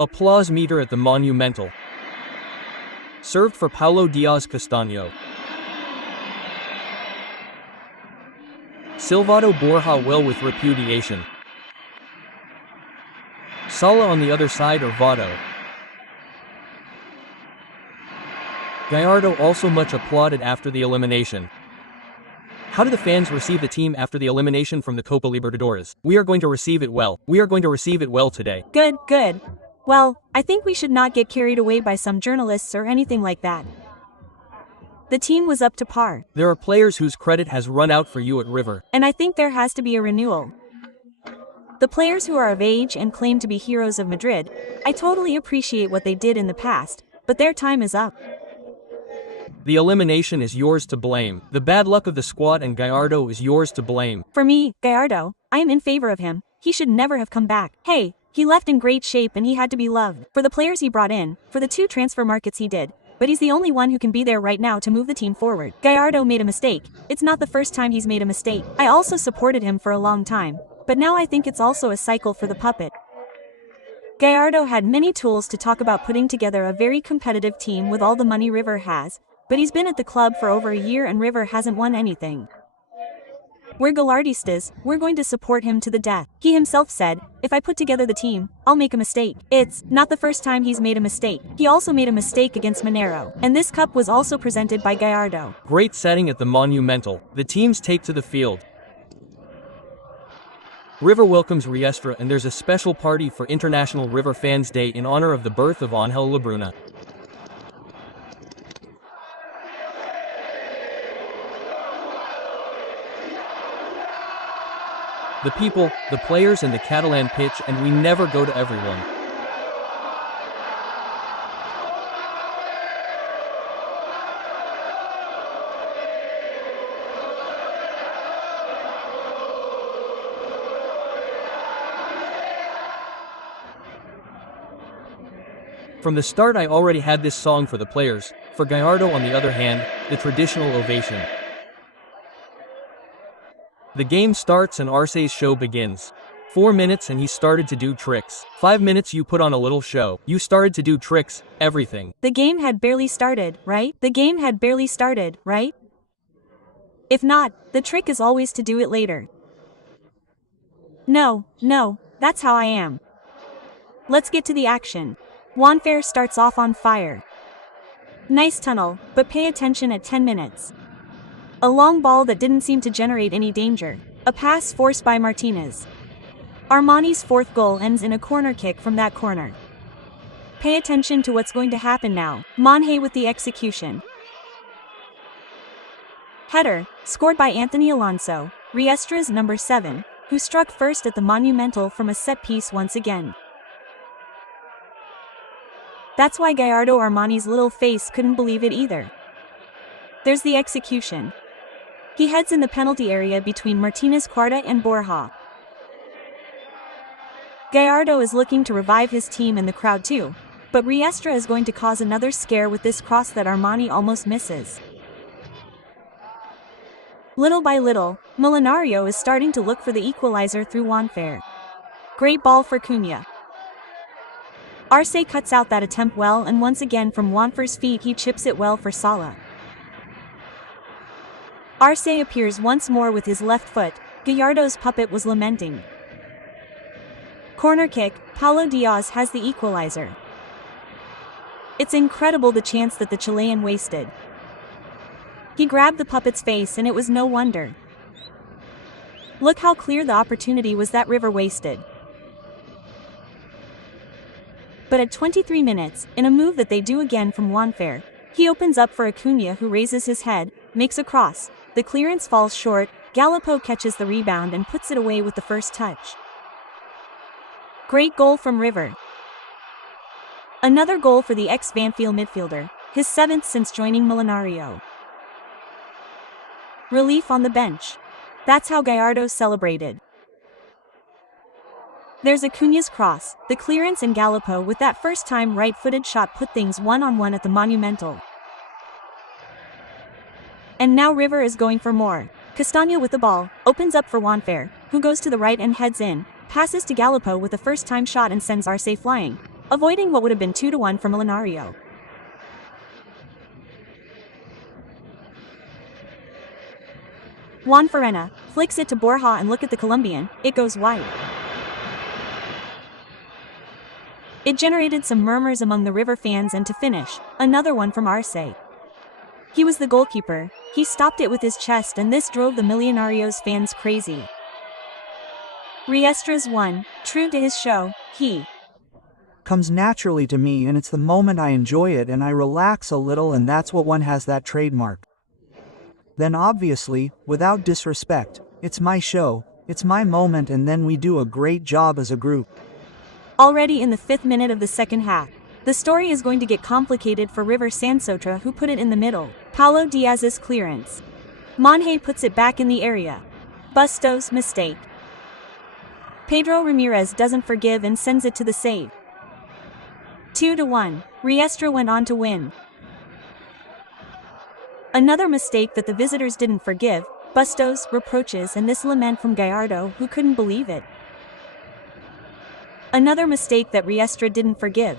Applause meter at the Monumental. Served for Paulo Diaz Castaño. Silvado Borja well with repudiation. Sala on the other side or Votto. Gallardo also much applauded after the elimination. How do the fans receive the team after the elimination from the Copa Libertadores? We are going to receive it well. We are going to receive it well today. Good, good. Well, I think we should not get carried away by some journalists or anything like that. The team was up to par. There are players whose credit has run out for you at River. And I think there has to be a renewal. The players who are of age and claim to be heroes of Madrid, I totally appreciate what they did in the past, but their time is up. The elimination is yours to blame. The bad luck of the squad and Gallardo is yours to blame. For me, Gallardo, I am in favor of him. He should never have come back. Hey, he left in great shape and he had to be loved. For the players he brought in, for the 2 transfer markets he did. But he's the only one who can be there right now to move the team forward. Gallardo made a mistake. It's not the first time he's made a mistake. I also supported him for a long time. But now I think it's also a cycle for the puppet. Gallardo had many tools to talk about putting together a very competitive team with all the money River has. But he's been at the club for over a year and River hasn't won anything. We're Gallardistas, we're going to support him to the death. He himself said, if I put together the team, I'll make a mistake. It's not the first time he's made a mistake. He also made a mistake against Monero. And this cup was also presented by Gallardo. Great setting at the Monumental. The teams take to the field. River welcomes Riestra and there's a special party for International River Fans Day in honor of the birth of Ángel Labruna. The people, the players and the Catalan pitch, and we never go to everyone. From the start I already had this song for the players. For Gallardo on the other hand, the traditional ovation. The game starts and Arce's show begins. 4 minutes and he started to do tricks. 5 minutes you put on a little show. You started to do tricks, everything. The game had barely started, right? The game had barely started, right? If not, the trick is always to do it later. No, that's how I am. Let's get to the action. Juanfer starts off on fire. Nice tunnel, but pay attention at 10 minutes. A long ball that didn't seem to generate any danger. A pass forced by Martinez. Armani's 4th goal ends in a corner kick from that corner. Pay attention to what's going to happen now. Monge with the execution. Header, scored by Anthony Alonso, Riestra's number 7, who struck first at the Monumental from a set piece once again. That's why Gallardo Armani's little face couldn't believe it either. There's the execution. He heads in the penalty area between Martinez Cuarta and Borja. Gallardo is looking to revive his team and the crowd too, but Riestra is going to cause another scare with this cross that Armani almost misses. Little by little, Millonario is starting to look for the equalizer through Juanfer. Great ball for Cunha. Arce cuts out that attempt well and once again from Juanfer's feet he chips it well for Sala. Arce appears once more with his left foot. Gallardo's puppet was lamenting. Corner kick, Paulo Diaz has the equalizer. It's incredible the chance that the Chilean wasted. He grabbed the puppet's face and it was no wonder. Look how clear the opportunity was that River wasted. But at 23 minutes, in a move that they do again from Juanfer, he opens up for Acuna who raises his head, makes a cross. The clearance falls short, Galipo catches the rebound and puts it away with the first touch. Great goal from River. Another goal for the ex-Banfield midfielder, his 7th since joining Millonario. Relief on the bench. That's how Gallardo celebrated. There's Acuna's cross, the clearance and Galipo with that first-time right-footed shot put things 1-on-1 at the Monumental. And now River is going for more. Castaño with the ball, opens up for Juanfer, who goes to the right and heads in, passes to Galipo with a first-time shot and sends Arce flying. avoiding what would have been 2-1 for Millonario. Juan Farena flicks it to Borja, and look at the Colombian, it goes wide. It generated some murmurs among the River fans, and to finish, another one from Arce. He was the goalkeeper, he stopped it with his chest, and this drove the Millonarios fans crazy. Riestra's won, true to his show, he comes naturally to me, and it's the moment I enjoy it and I relax a little, and that's what one has that trademark. Then obviously, without disrespect, it's my show, it's my moment, and then we do a great job as a group. Already in the 5th minute of the second half, the story is going to get complicated for River. Sansotra, who put it in the middle. Paulo Diaz's clearance. Monge puts it back in the area. Bustos' mistake. Pedro Ramirez doesn't forgive and sends it to the save. 2-1. Riestra went on to win. Another mistake that the visitors didn't forgive, Bustos, reproaches, and this lament from Gallardo, who couldn't believe it. Another mistake that Riestra didn't forgive.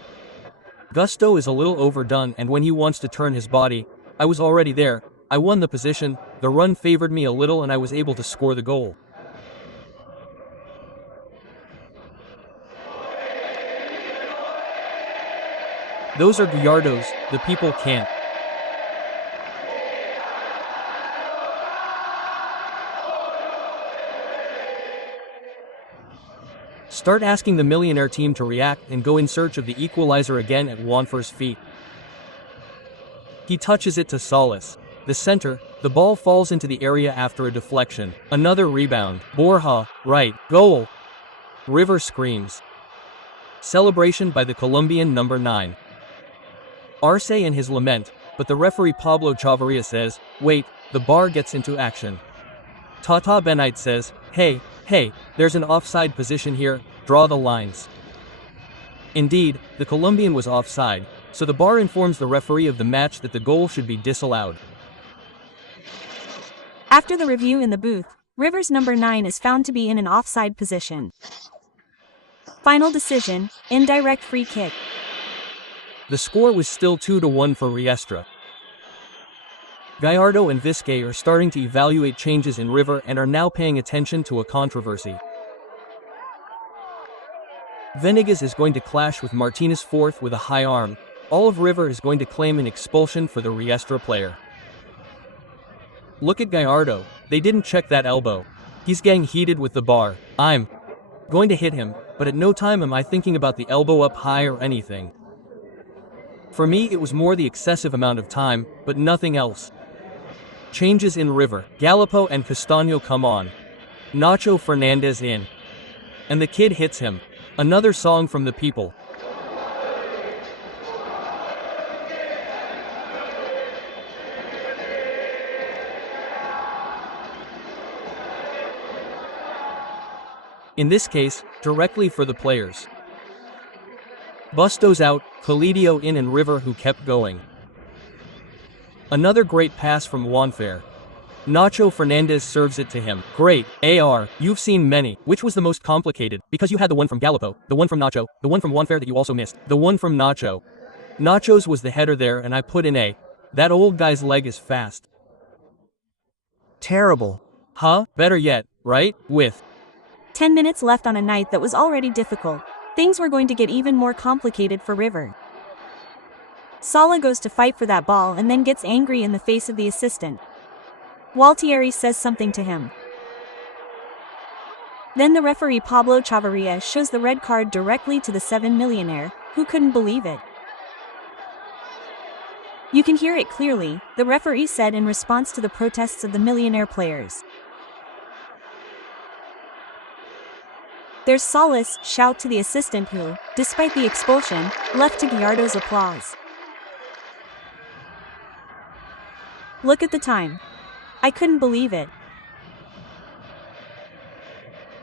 Gusto is a little overdone, and when he wants to turn his body, I was already there, I won the position, the run favored me a little, and I was able to score the goal. Those are Gallardo's, the people can't. Start asking the Millionaire team to react and go in search of the equalizer again at Juanfer's feet. He touches it to Solis. The center, the ball falls into the area after a deflection. Another rebound. Borja, right, goal. River screams. Celebration by the Colombian number 9. Arce in his lament, but the referee Pablo Chavarria says, wait, the bar gets into action. Tata Benite says, hey, there's an offside position here, draw the lines. Indeed, the Colombian was offside, so the bar informs the referee of the match that the goal should be disallowed. After the review in the booth, River's number 9 is found to be in an offside position. Final decision, indirect free kick. The score was still 2-1 for Riestra. Gallardo and Vizcay are starting to evaluate changes in River and are now paying attention to a controversy. Venegas is going to clash with Martinez fourth with a high arm. All of River is going to claim an expulsion for the Riestra player. Look at Gallardo, they didn't check that elbow. He's getting heated with the bar. I'm going to hit him, but at no time am I thinking about the elbow up high or anything. For me it was more the excessive amount of time, but nothing else. Changes in River. Galipo and Castaño come on. Nacho Fernandez in. And the kid hits him. Another song from the people. In this case, directly for the players. Bustos out, Colidio in, and River who kept going. Another great pass from Juanfer. Nacho Fernandez serves it to him. Great, AR, you've seen many. Which was the most complicated? Because you had the one from Galipo, the one from Nacho, the one from Juanfer that you also missed, the one from Nacho. Nacho's was the header there, and I put in A. That old guy's leg is fast. Terrible. Huh? Better yet, right? With 10 minutes left on a night that was already difficult, things were going to get even more complicated for River. Sala goes to fight for that ball and then gets angry in the face of the assistant. Gualtieri says something to him. Then the referee Pablo Chavarria shows the red card directly to the 7 Millionaire, who couldn't believe it. You can hear it clearly, the referee said in response to the protests of the Millionaire players. There's Solis, shout to the assistant who, despite the expulsion, left to Gallardo's applause. Look at the time. I couldn't believe it.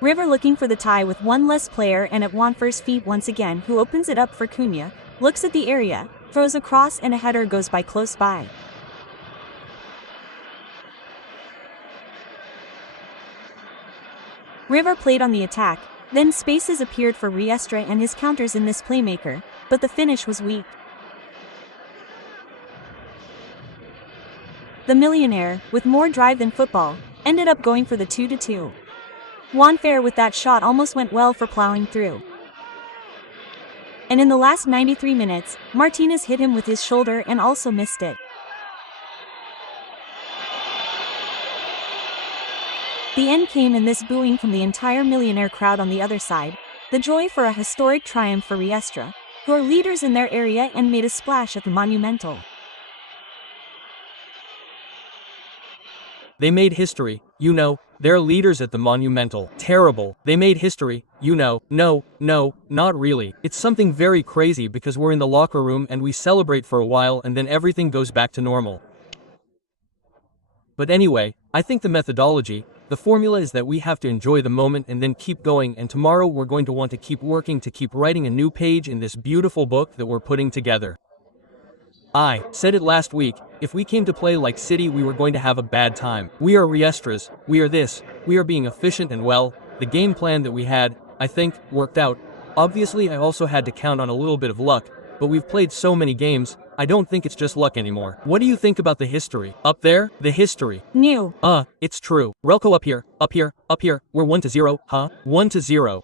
River looking for the tie with one less player and at Juanfer's feet once again, who opens it up for Cunha, looks at the area, throws a cross, and a header goes by close by. River played on the attack, Then spaces appeared for Riestra and his counters in this playmaker, but the finish was weak. The millionaire, with more drive than football, ended up going for the 2-2. Juanfer with that shot almost went well for plowing through. And in the last 93 minutes, Martinez hit him with his shoulder and also missed it. The end came in this booing from the entire millionaire crowd on the other side, the joy for a historic triumph for Riestra, who are leaders in their area and made a splash at the Monumental. They made history, you know, they're leaders at the Monumental. Terrible. They made history, you know. No, not really. It's something very crazy because we're in the locker room and we celebrate for a while and then everything goes back to normal. But anyway, I think the methodology, the formula is that we have to enjoy the moment and then keep going, and tomorrow we're going to want to keep working to keep writing a new page in this beautiful book that we're putting together. I said it last week, if we came to play like City we were going to have a bad time. We are Riestras, we are this, we are being efficient and well, the game plan that we had, I think, worked out. Obviously I also had to count on a little bit of luck, but we've played so many games, I don't think it's just luck anymore. What do you think about the history? Up there? The history. New. It's true. Relco up here, we're 1-0, huh? 1-0.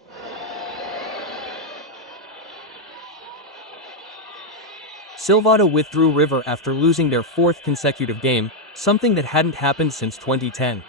Silvado withdrew River after losing their fourth consecutive game, something that hadn't happened since 2010.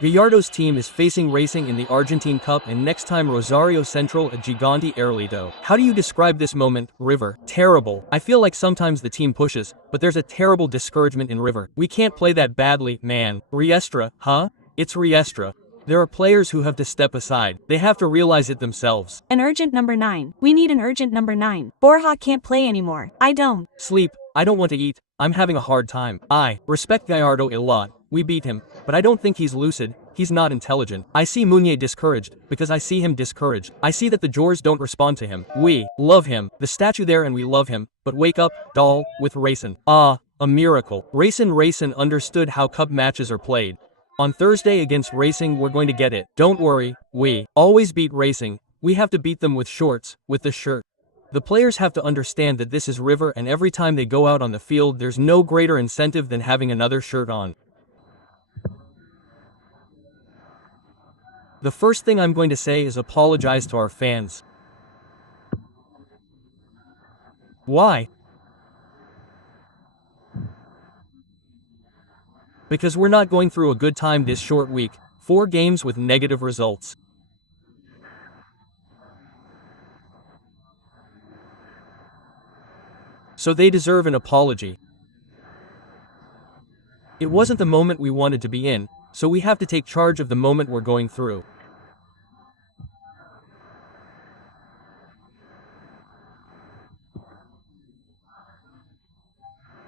Gallardo's team is facing Racing in the Argentine Cup and next time Rosario Central at Gigante Airlito. How do you describe this moment, River? Terrible. I feel like sometimes the team pushes, but there's a terrible discouragement in River. We can't play that badly, man. Riestra, huh? It's Riestra. There are players who have to step aside. They have to realize it themselves. An urgent number 9. We need an urgent number 9. Borja can't play anymore. I don't. Sleep. I don't want to eat. I'm having a hard time. I respect Gallardo a lot. We beat him, but I don't think he's lucid. He's not intelligent. I see Meunier discouraged, because I see him discouraged. I see that the Jors don't respond to him. We love him. The statue there and we love him. But wake up, doll, with Racing. A miracle. Racing understood how cup matches are played. On Thursday against Racing we're going to get it. Don't worry, we always beat Racing. We have to beat them with shorts, with the shirt. The players have to understand that this is River and every time they go out on the field there's no greater incentive than having another shirt on. The first thing I'm going to say is apologize to our fans. Why? Because we're not going through a good time this short week, 4 games with negative results. So they deserve an apology. It wasn't the moment we wanted to be in, so we have to take charge of the moment we're going through.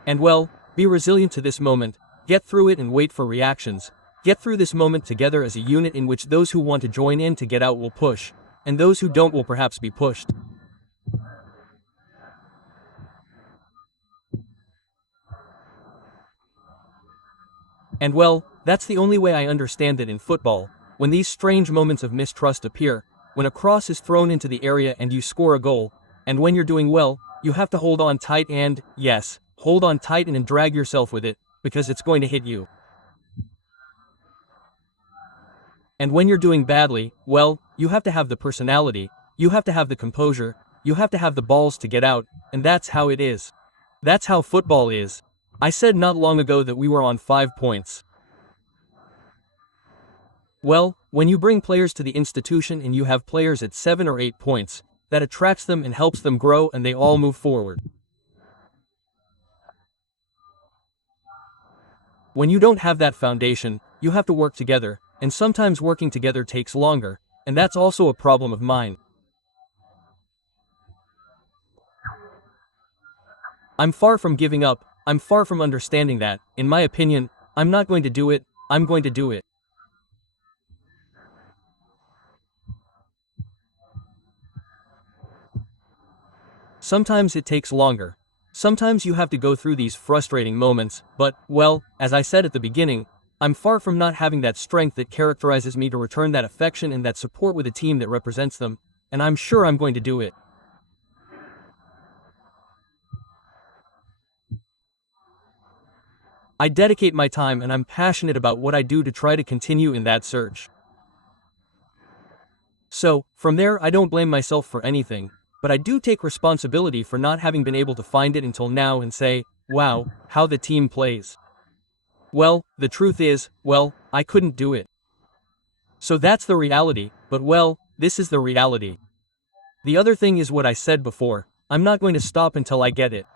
And well, be resilient to this moment. Get through it and wait for reactions. Get through this moment together as a unit in which those who want to join in to get out will push, and those who don't will perhaps be pushed. And well, that's the only way I understand it in football, when these strange moments of mistrust appear, when a cross is thrown into the area and you score a goal, and when you're doing well, you have to hold on tight and, yes, hold on tight and drag yourself with it, because it's going to hit you. And when you're doing badly, well, you have to have the personality, you have to have the composure, you have to have the balls to get out, and that's how it is. That's how football is. I said not long ago that we were on 5 points. Well, when you bring players to the institution and you have players at 7 or 8 points, that attracts them and helps them grow and they all move forward. When you don't have that foundation, you have to work together, and sometimes working together takes longer, and that's also a problem of mine. I'm far from giving up, I'm far from understanding that, in my opinion, I'm not going to do it, I'm going to do it. Sometimes it takes longer. Sometimes you have to go through these frustrating moments, but, well, as I said at the beginning, I'm far from not having that strength that characterizes me to return that affection and that support with a team that represents them, and I'm sure I'm going to do it. I dedicate my time and I'm passionate about what I do to try to continue in that search. So, from there I don't blame myself for anything, but I do take responsibility for not having been able to find it until now and say, wow, how the team plays. Well, the truth is, I couldn't do it. So that's the reality, but this is the reality. The other thing is what I said before, I'm not going to stop until I get it.